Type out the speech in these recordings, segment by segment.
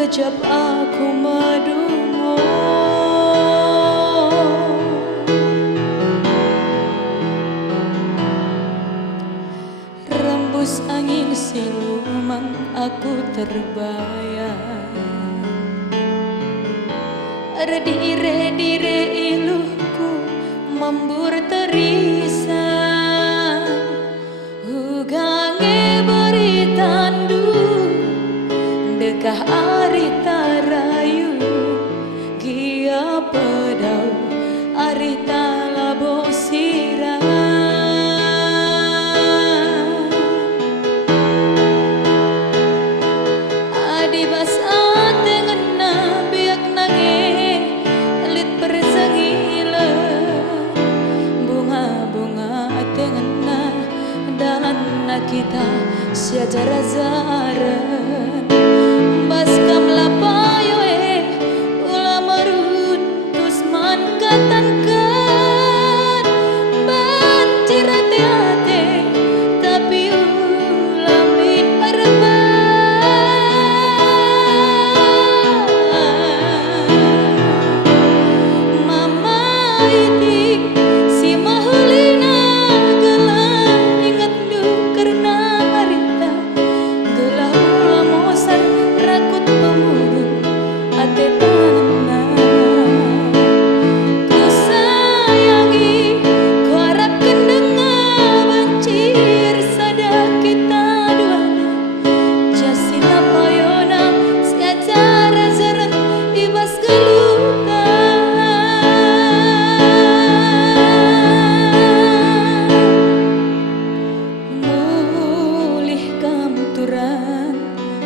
kejap aku medungo, rembus angin siluman aku terbayang. Redire iluhku membur terisan, hugange beri tandu dekah arita rayu, gia pedau arita labo sirah. Adi basat ngena biak nange lit persengile, bunga-bunga tengena dan kita sejarah zaren. Baskam lapayo ulah merutus man katankan banjir hati-hati tapi ulah min mama iti si mahulina gelah ingat du karena harita gelah ulah mosar rakut pemudu ate tanah. Ku sayangi ku harap kendengar banjir sada kita duana jasina payona secara zaren ibas gelutan mulih kamturan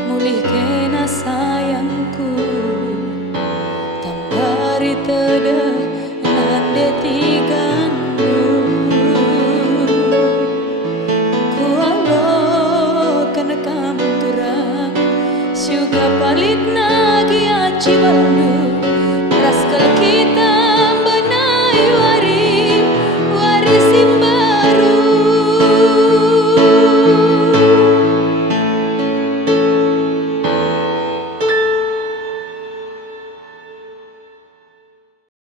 mulih kena sayangku tambari tede nande tigandu ku alo kena kamturan syuga palit nagi aci bandu raskel